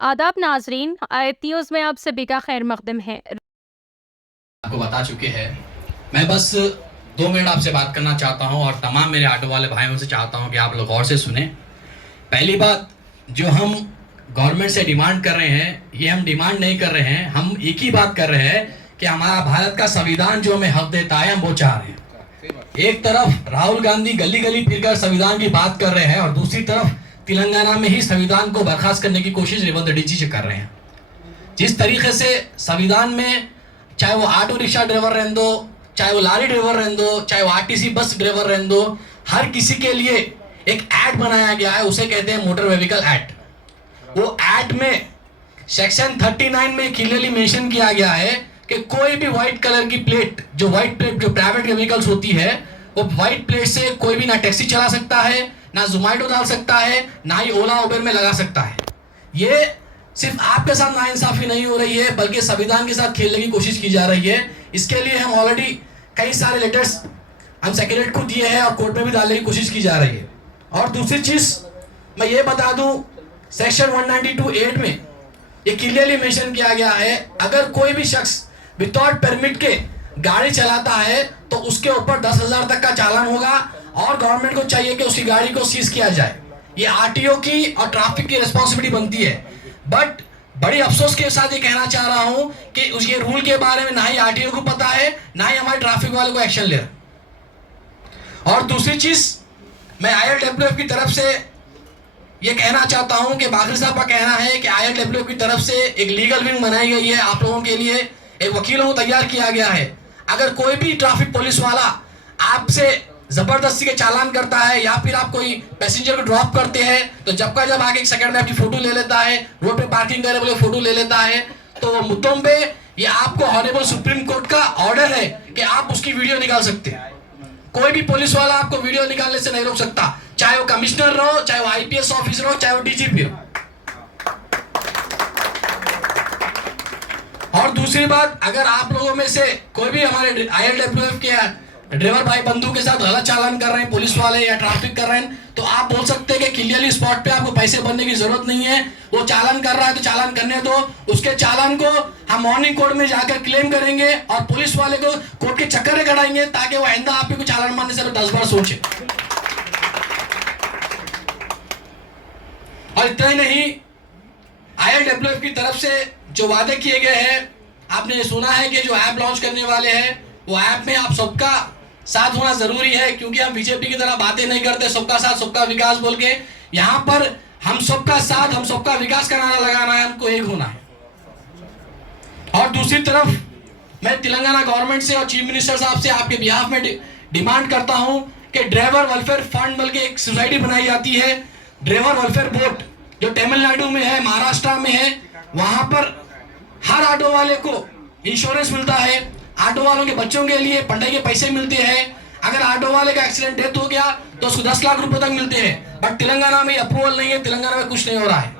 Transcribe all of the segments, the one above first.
आदाब नाजरीन, आयत न्यूज़ में आप सभी का खैर मकदम है। आपको बता चुके हैं। मैं बस 2 मिनट आपसे बात करना चाहता हूं और तमाम मेरे ऑटो वाले भाइयों से चाहता हूं कि आप लोग गौर से सुने। पहली बात, जो हम गवर्नमेंट से डिमांड कर रहे हैं, ये हम डिमांड नहीं कर रहे हैं, हम एक ही बात कर रहे हैं कि हमारा भारत का संविधान जो हमें हक देता है हम वो चाह रहे हैं। एक तरफ राहुल गांधी गली गली फिरकर संविधान की बात कर रहे हैं और दूसरी तरफ तेलंगाना में ही संविधान को बर्खास्त करने की कोशिश रेवंत रेड्डी जी कर रहे हैं। जिस तरीके से संविधान में, चाहे वो ऑटो रिक्शा ड्राइवर रहने दो, चाहे वो लारी ड्राइवर रहने दो, चाहे वो आरटीसी बस ड्राइवर रहने दो, हर किसी के लिए एक एक्ट बनाया गया है, उसे कहते हैं मोटर व्हीकल एक्ट। वो एक्ट में सेक्शन 39 में क्लियरली मेंशन किया गया है कि कोई भी व्हाइट कलर की प्लेट, जो व्हाइट प्लेट जो प्राइवेट व्हीकल्स होती है, वो व्हाइट प्लेट से कोई भी ना टैक्सी चला सकता है, ना जोमैटो डाल सकता है, ना ही ओला उबर में लगा सकता है। ये सिर्फ आपके साथ नाइंसाफी नहीं हो रही है, बल्कि संविधान के साथ खेलने की कोशिश की जा रही है। इसके लिए हम ऑलरेडी कई सारे लेटर्स हम सेक्रेटरीट को दिए हैं और कोर्ट में भी डालने की कोशिश की जा रही है। और दूसरी चीज मैं ये बता दूं, सेक्शन 192(8) में ये क्लियरली मेंशन किया गया है, अगर कोई भी शख्स विदाउट परमिट के गाड़ी चलाता है तो उसके ऊपर 10,000 तक का चालान होगा और गवर्नमेंट को चाहिए कि उसकी गाड़ी को सीज किया जाए। ये आरटीओ की और ट्रैफिक की रिस्पॉन्सिबिलिटी बनती है। बट बड़ी अफसोस के साथ ये कहना चाह रहा हूं कि ये रूल के बारे में ना ही आरटीओ को पता है, ना ही हमारे ट्रैफिक वाले को एक्शन ले रहे। और दूसरी चीज, मैं ILWF की तरफ से ये कहना चाहता हूं कि बाखरी साहब का कहना है कि ILWF की तरफ से एक लीगल विंग बनाई गई है, आप लोगों के लिए एक वकीलों को तैयार किया गया है। अगर कोई भी ट्रैफिक पुलिस वाला आपसे जबरदस्ती के चालान करता है या फिर आप कोई पैसेंजर को ड्रॉप करते हैं, तो जब का जब आगे एक सेकंड में आपकी फोटो ले लेता है, रोड पे पार्किंग करे बोले फोटो ले लेता है, तो मुद्दों पे ये आपको ऑनरेबल सुप्रीम कोर्ट का ऑर्डर है कि आप उसकी वीडियो निकाल सकते हैं। कोई भी पुलिस वाला आपको वीडियो निकालने से नहीं रोक सकता, चाहे वो कमिश्नर रहो, चाहे वो IPS ऑफिसर हो, चाहे वो DGP हो। और दूसरी बात, अगर आप लोगों में से कोई भी हमारे ILWF के ड्राइवर भाई बंधु के साथ गलत चालान कर रहे हैं, पुलिस वाले या ट्रैफिक कर रहे हैं, तो आप बोल सकते हैं कि क्लियरली स्पॉट पे आपको पैसे भरने की जरूरत नहीं है, वो चालान कर रहा है तो चालान करने दो। उसके चालान को हम मॉर्निंग कोर्ट में जाकर क्लेम करेंगे और पुलिस वाले को कोर्ट के चक्कर में कढ़ाएंगे ताकि वो आइंदा आप को चालान मारने से 10 बार सोचे। और इतना ही नहीं, ILWF की तरफ से जो वादे किए गए हैं, आपने सुना है कि जो ऐप लॉन्च करने वाले हैं, वो ऐप में आप सबका साथ होना जरूरी है, क्योंकि हम बीजेपी की तरह बातें नहीं करते सबका साथ सबका विकास बोल के। यहाँ पर हम सबका साथ, हम सबका विकास का नारा लगाना है, हमको एक होना है। और दूसरी तरफ मैं तेलंगाना गवर्नमेंट से और चीफ मिनिस्टर साहब से आपके बिहाफ में डिमांड करता हूं कि ड्राइवर वेलफेयर फंड बल्कि एक सोसाइटी बनाई जाती है, ड्राइवर वेलफेयर बोर्ड, जो तमिलनाडु में है, महाराष्ट्र में है। वहां पर हर ऑटो वाले को इंश्योरेंस मिलता है, ऑटो वालों के बच्चों के लिए पढ़ाई के पैसे मिलते हैं। अगर ऑटो वाले का एक्सीडेंट डेथ हो गया तो उसको 10 लाख रुपए तक मिलते हैं। बट तेलंगाना में अप्रूवल नहीं है, तेलंगाना में कुछ नहीं हो रहा है।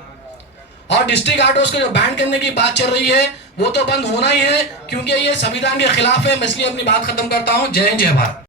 और डिस्ट्रिक्ट ऑटोस को जो बैन करने की बात चल रही है, वो तो बंद होना ही है, क्योंकि ये संविधान के खिलाफ है। मैं इसलिए अपनी बात खत्म करता हूं। जय हिंद, जय भारत।